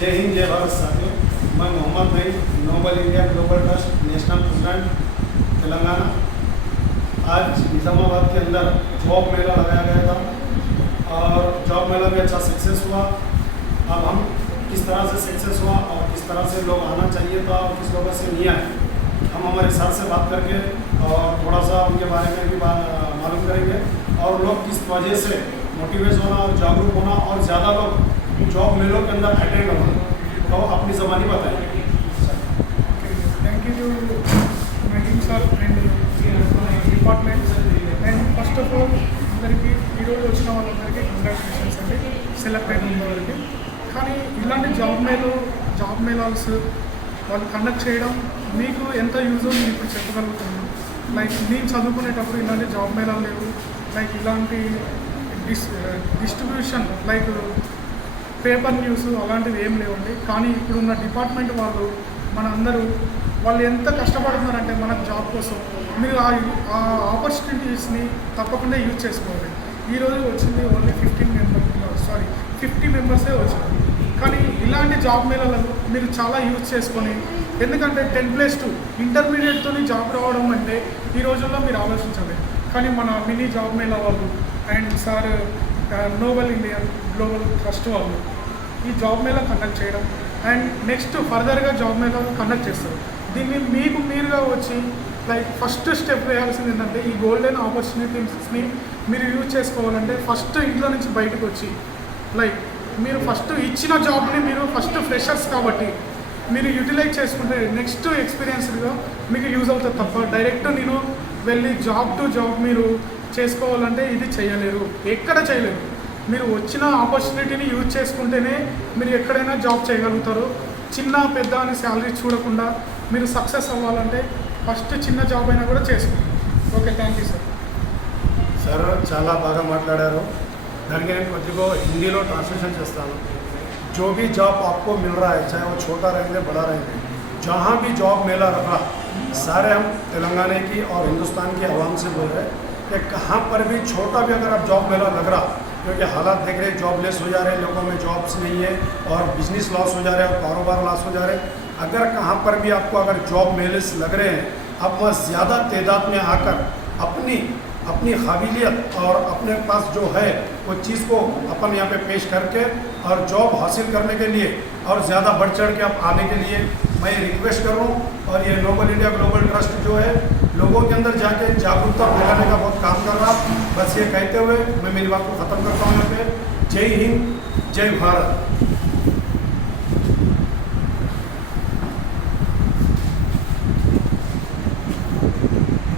जय हिंद जय भारत साथियों। मैं मोहम्मद भाई, Noble India Global Trust national president Telangana. आज निज़ामाबाद के अंदर जॉब मेला लगाया गया था और जॉब मेला भी अच्छा सक्सेस हुआ। अब हम किस तरह से सक्सेस हुआ और किस तरह से लोग आना चाहिए था और किस लोगों से नहीं आए, हम हमारे सर से बात करके और थोड़ा सा उनके बारे में भी मालूम करेंगे और लोग किस वजह से मोटिवेट होना और जागरूक होना और ज़्यादा लोग जॉब मेलों के अंदर अटेंड होना, तो अपनी ज़बानी बताएंगे। Thank you to my team sir and departments. And first of all, అందరికీ ఈరోజు వచ్చిన వాళ్ళందరికీ కంగ్రాచులేషన్స్ అండి, సెలెక్ట్ అయిన వాళ్ళకి. కానీ ఇలాంటి జాబ్ మేళాస్ వాళ్ళు కండక్ట్ చేయడం మీకు ఎంత యూజ్ నేను ఇప్పుడు చెప్పగలుగుతున్నాను. లైక్ నేను చదువుకునేటప్పుడు ఇలాంటి జాబ్ మేళాలు లేవు. లైక్ ఇలాంటి డిస్ట్రిబ్యూషన్ లైక్ పేపర్ న్యూస్ అలాంటివి ఏం లేవండి. కానీ ఇప్పుడున్న డిపార్ట్మెంట్ వాళ్ళు ఎంత కష్టపడుతున్నారంటే మనకు జాబ్ కోసం మీరు ఆ ఆపర్చునిటీస్ని తప్పకుండా యూజ్ చేసుకోవాలి. ఈరోజు వచ్చింది ఓన్లీ 50 మెంబర్సే వచ్చారు. కానీ ఇలాంటి జాబ్ మేళాలను మీరు చాలా యూజ్ చేసుకొని, ఎందుకంటే 10+2 ఇంటర్మీడియట్తో జాబ్ రావడం అంటే ఈ రోజుల్లో మీరు ఆలోచించాలి. కానీ మన మినీ జాబ్ మేళా వాళ్ళు and sir Nobel India global trust వాళ్ళు ఈ జాబ్ మేళా కండక్ట్ చేయడం అండ్ నెక్స్ట్ ఫర్దర్గా జాబ్ మేళా కండక్ట్ చేస్తారు. దీన్ని మీరుగా వచ్చి లైక్ ఫస్ట్ స్టెప్ వేయాల్సింది ఏంటంటే ఈ గోల్డెన్ ఆపర్చునిటీస్ని మీరు యూజ్ చేసుకోవాలంటే ఫస్ట్ ఇంట్లో నుంచి బయటకు వచ్చి లైక్ మీరు ఫస్ట్ ఇచ్చిన జాబ్ని మీరు ఫస్ట్ ఫ్రెషర్స్ కాబట్టి మీరు యూటిలైజ్ చేసుకుంటే నెక్స్ట్ ఎక్స్పీరియన్స్గా మీకు యూజ్ అవుతుంది. తప్ప డైరెక్ట్ నేను వెళ్ళి జాబ్ టు జాబ్ మీరు చేసుకోవాలంటే ఇది చేయలేరు, ఎక్కడ చేయలేరు. మీరు వచ్చిన ఆపర్చునిటీని యూజ్ చేసుకుంటేనే మీరు ఎక్కడైనా జాబ్ చేయగలుగుతారు. చిన్న పెద్ద అని శాలరీ చూడకుండా మీరు సక్సెస్ అవ్వాలంటే ఫస్ట్ చిన్న జాబ్ అయినా కూడా చేసుకోండి. Okay, thank you sir. Sir చాలా బాగా మాట్లాడారు. దానికి నేను కొద్దిగా హిందీలో ट्रांसलेशन చేస్తాను. जो भी जॉब आपको मिल रहा है, चाहे वो छोटा रहेंगे बड़ा रहेंगे, जहाँ भी जॉब मेला रखा, सारे हम तेलंगाना की और हिंदुस्तान की आवाम से बोल रहे हैं कि कहाँ पर भी छोटा भी अगर आप जॉब मेला लग रहा, क्योंकि हालात देख रहे जॉब लेस हो जा रहे हैं, लोगों में जॉब्स नहीं है और बिजनेस लॉस हो जा रहे हैं और कारोबार लॉस हो जा रहे हैं. अगर कहाँ पर भी आपको अगर जॉब मेले लग रहे हैं, आप वह ज़्यादा तादाद में आकर अपनी काबिलियत और अपने पास जो है वो चीज़ को अपन यहाँ पे पेश करके और जॉब हासिल करने के लिए और ज़्यादा बढ़ चढ़ के आप आने के लिए मैं रिक्वेस्ट कर रहा हूँ. और ये नोबल इंडिया ग्लोबल ट्रस्ट जो है लोगों के अंदर जाके जागरूकता फैलाने का बहुत काम कर रहा. बस ये कहते हुए मैं मेरी बात को ख़त्म करता हूँ यहाँ पे. जय हिंद जय भारत.